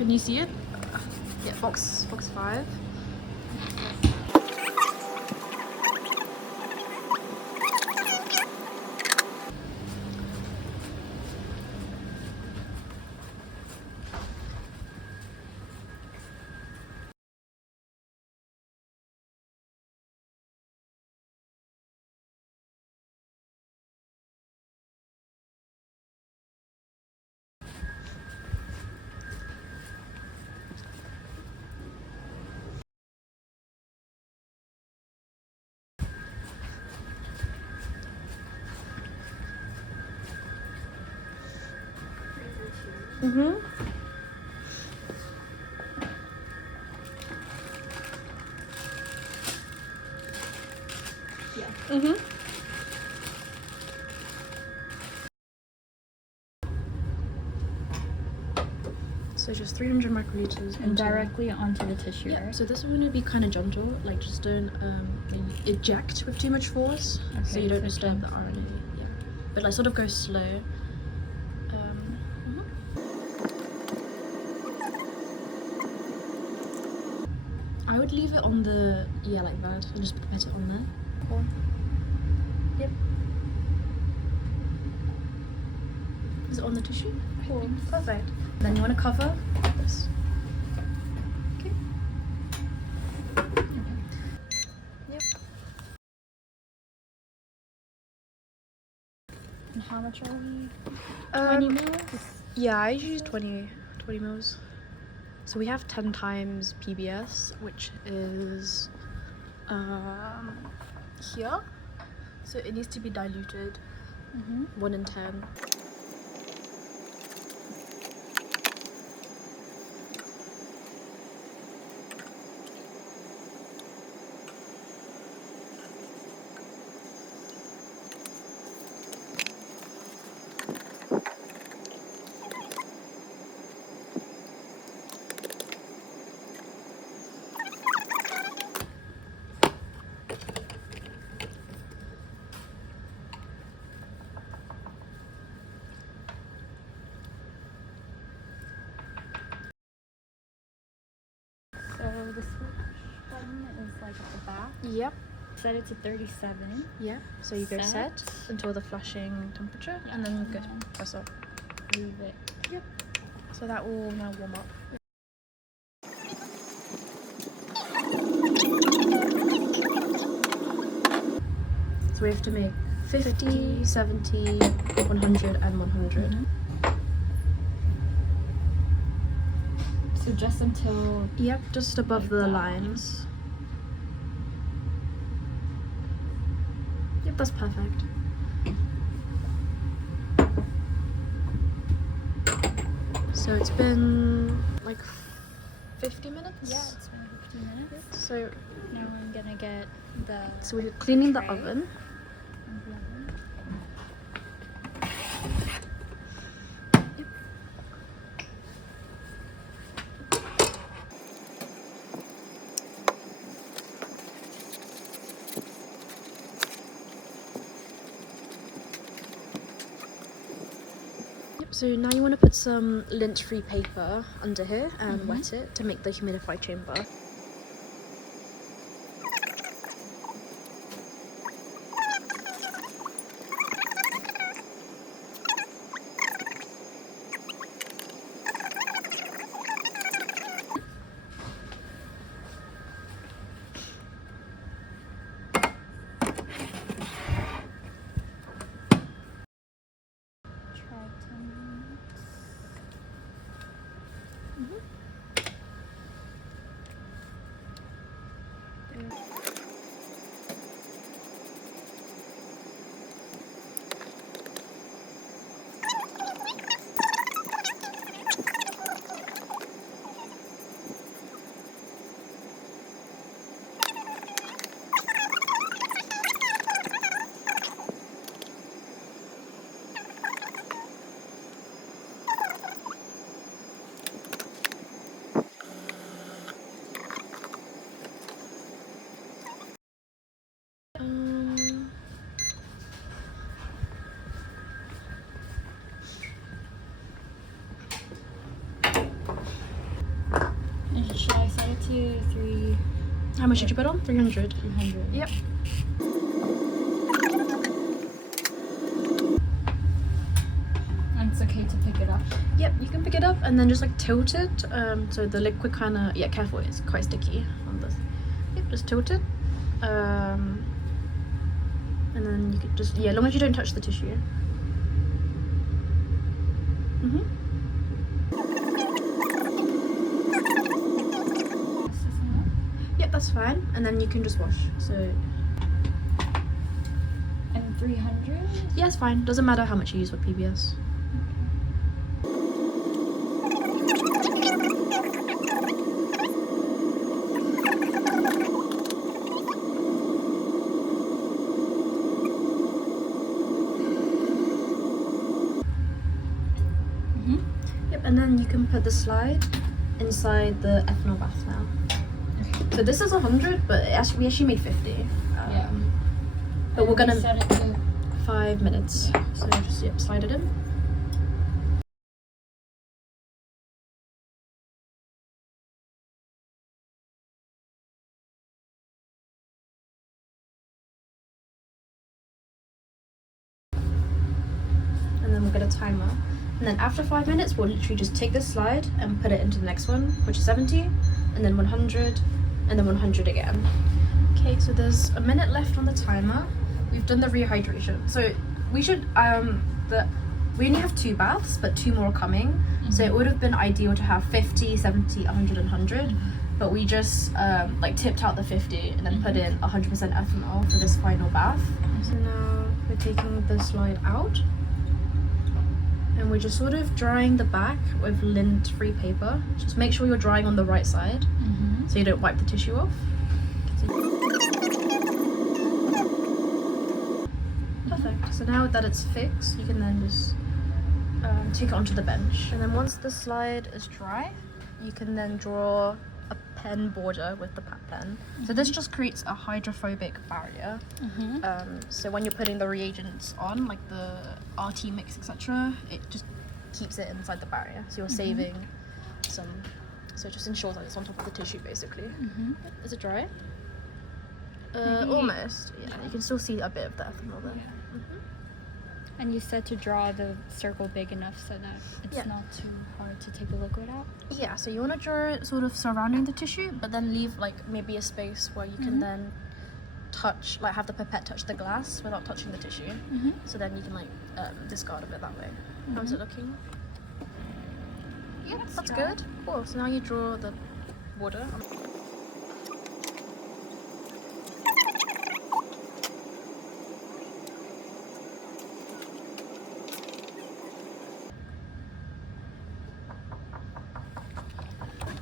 Can you see it? Yeah, box 5. So just 300 microliters and directly onto the tissue. Yeah, right? so this one would be kind of gentle, like just don't eject with too much force, so you don't disturb the RNA. Yeah, but like sort of go slow. I would leave it on the like that and just put it on there. Cool. Yep. Is it on the tissue? Cool. Perfect. Then you want to cover this. Okay. Yep. And how much are we? 20 mils? Yeah, I usually use 20 mils. So we have 10 times PBS, which is here. So it needs to be diluted. 1 in 10. So the switch button is like at the back. Yep. Set it to 37. Yeah. So you go set until the flashing temperature, and then go press up. Leave it. Yep. So that will now warm up. So we have to make 50, 70, 100, and 100. So just until. Yep, just above like the that. lines. Yep, that's perfect. So it's been like 50 minutes? Yeah, it's been 15 minutes. So Now I'm gonna get the. so we're cleaning the tray. oven. So now you want to put some lint-free paper under here and wet it to make the humidified chamber. Try 10 minutes. How much did you put on? 300. 300. Yep. And it's okay to pick it up. Yep, you can pick it up and then just like tilt it. So the liquid kind of, yeah, careful, it's quite sticky on this. Yep, just tilt it. And then you could just, yeah, as long as you don't touch the tissue. Yep, that's fine. And then you can just wash. So. And 300? Yeah, it's fine. Doesn't matter how much you use with PBS. Yep, and then you can put the slide inside the ethanol bath now. Okay. So this is 100, but we actually made 50. Yeah. But we're gonna set it to 5 minutes. So just slide it in. And then we'll get a timer. And then after 5 minutes, we'll literally just take this slide and put it into the next one, which is 70, and then 100, and then 100 again. Okay, so there's a minute left on the timer. We've done the rehydration. So we should, we only have 2 baths, but 2 more are coming. So it would have been ideal to have 50, 70, 100, and 100. But we just like tipped out the 50 and then put in 100% ethanol for this final bath. So now we're taking the slide out. And we're just sort of drying the back with lint-free paper. Just make sure you're drying on the right side so you don't wipe the tissue off. Perfect. So now that it's fixed, you can then just take it onto the bench. And then once the slide is dry, you can then draw a pen border with the pat pen. So this just creates a hydrophobic barrier. So when you're putting the reagents on, like the RT mix, etc., it just keeps it inside the barrier. So you're saving some. So it just ensures that it's on top of the tissue, basically. Is it dry? Almost. Yeah, you can still see a bit of the ethanol there. And you said to draw the circle big enough so that it's not too hard to take the liquid out? Yeah, so you want to draw it sort of surrounding the tissue, but then leave like maybe a space where you can then touch, like have the pipette touch the glass without touching the tissue. So then you can like discard of it that way. How's it looking? Yeah, that's good. Cool, so now you draw the border.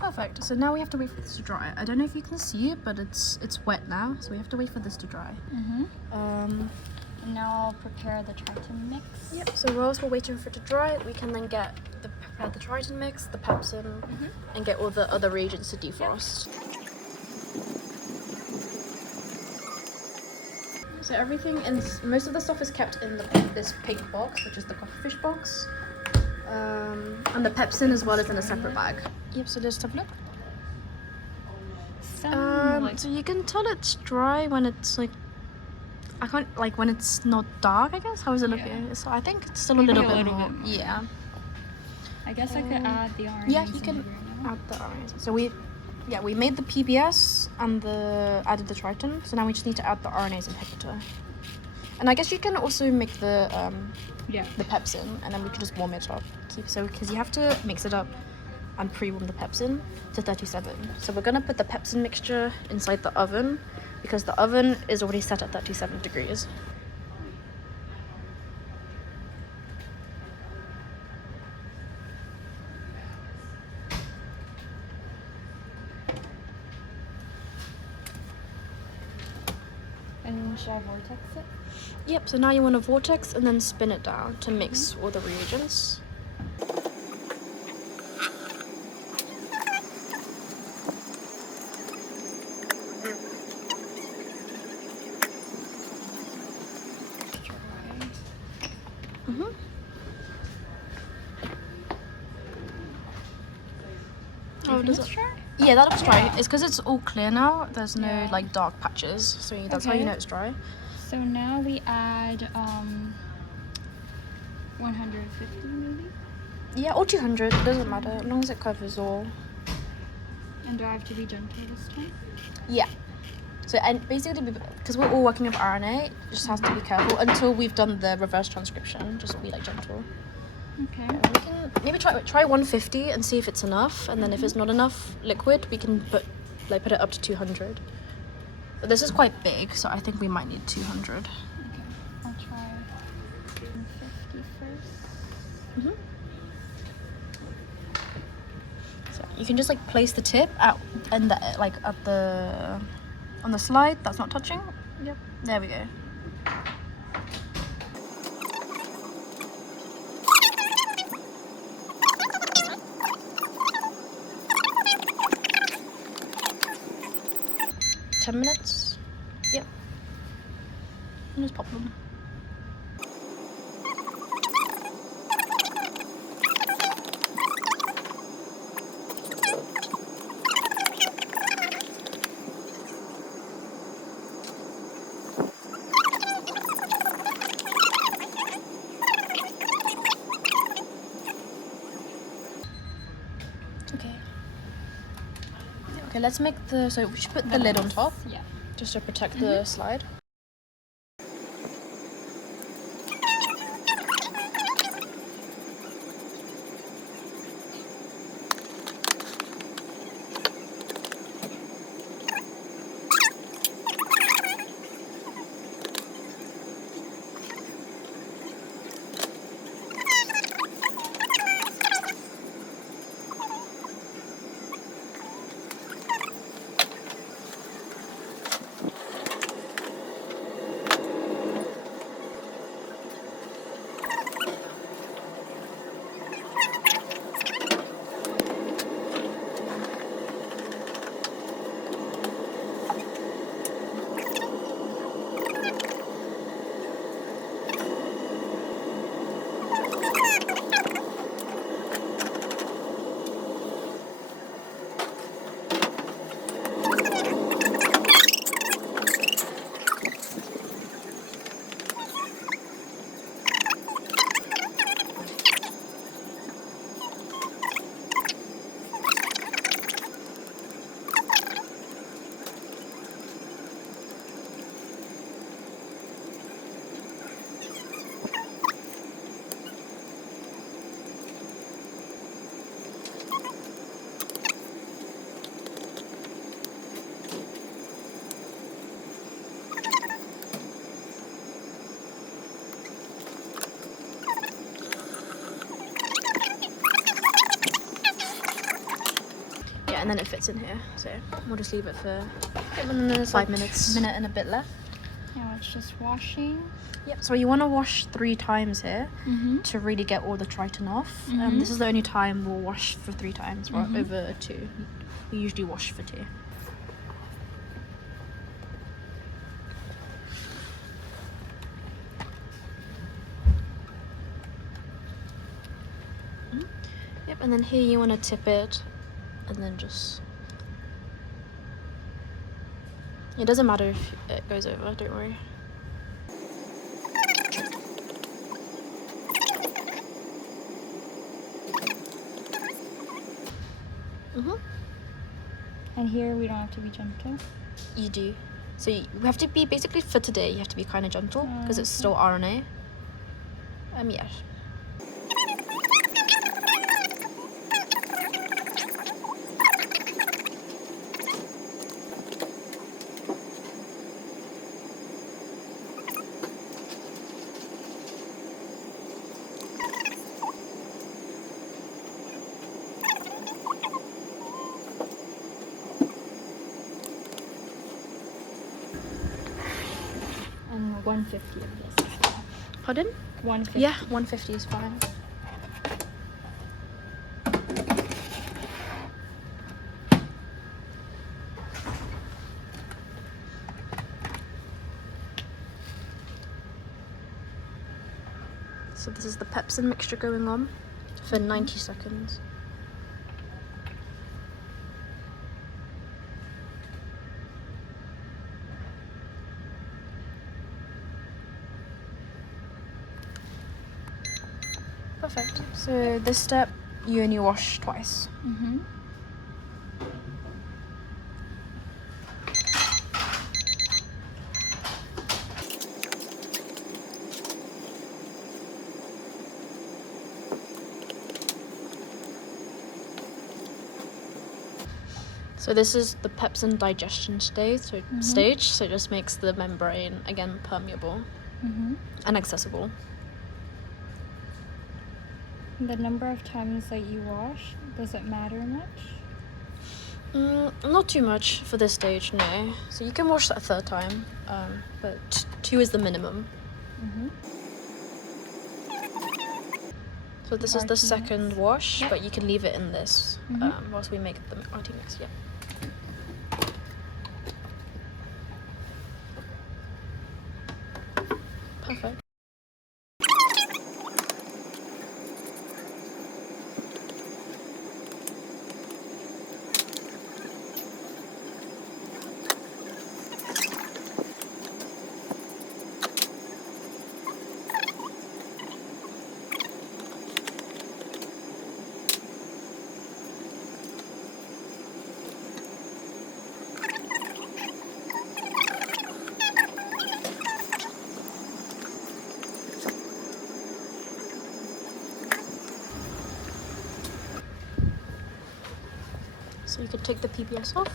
Perfect. So now we have to wait for this to dry. I don't know if you can see it, but it's wet now, so we have to wait for this to dry. And now I'll prepare the Triton mix. Yep. So whilst we're waiting for it to dry, we can then prepare the Triton mix, the pepsin, and get all the other reagents to defrost. So everything most of the stuff is kept in this pink box, which is the CoppaFISH box. And the pepsin as well is in a separate bag. Yep, so just have a look. So you can tell it's dry when it's like, when it's not dark, I guess. How is it looking? So I think it's still a little bit more. Yeah. I guess I could add the RNAs. Yeah, you can add the RNAs. So we made the PBS and added the Triton. So now we just need to add the RNAs inhibitor. And I guess you can also make the pepsin, and then we can just warm it up. Because you have to mix it up and pre-warm the pepsin to 37. So we're gonna put the pepsin mixture inside the oven because the oven is already set at 37 degrees. And should I vortex it? Yep, so now you want to vortex and then spin it down to mix all the reagents. Oh, does it? Yeah, that looks dry. It's because it's all clear now. There's no Yeah. like dark patches, so that's how you Okay. know it's dry. So now we add 150 maybe? Yeah, or 200. It doesn't matter as long as it covers all. And do I have to be gentle this time? Yeah. So and basically, because we're all working with RNA, it just has to be careful until we've done the reverse transcription. Just be like gentle. Okay. Yeah, we can maybe try 150 and see if it's enough, and then if it's not enough liquid, we can put it up to 200. But this is quite big, so I think we might need 200. Okay. I'll try 150 first. Mhm. So you can just like place the tip out and like on the slide that's not touching. Yep. There we go. $10. Yep. And just pop them. Okay. Okay, let's make so we should put the lid on top. Yeah. Just to protect the slide. Yeah, and then it fits in here. So we'll just leave it for 5 minutes. Minute and a bit left. Now it's just washing. Yep. So you want to wash 3 times here Mm-hmm. to really get all the triton off. Mhm. This is the only time we'll wash for 3 times, or over 2. We usually wash for 2. Yep, and then here you want to tip it, and then just... It doesn't matter if it goes over, don't worry. And here we don't have to be gentle. You do. So you have to be, basically for today, you have to be kind of gentle, because it's Okay. still RNA. Yeah. And 150 of this. Pardon? 150. Yeah, 150 is fine. So this is the pepsin mixture going on for 90 seconds. Perfect. So this step, you only wash twice. Mm-hmm. So this is the pepsin digestion stage, so it just makes the membrane again permeable and accessible. The number of times that you wash, does it matter much? Not too much for this stage, no. So you can wash that a third time, but 2 is the minimum. So this is the second wash, but you can leave it in this whilst we make the RT mix. Yeah. Perfect. So you could take the PPS off.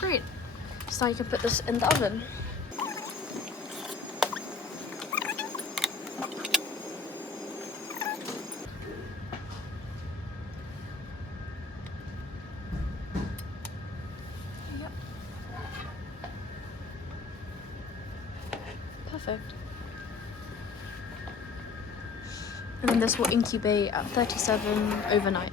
Great. So now you can put this in the oven. Yep. Perfect. And then this will incubate at 37 overnight.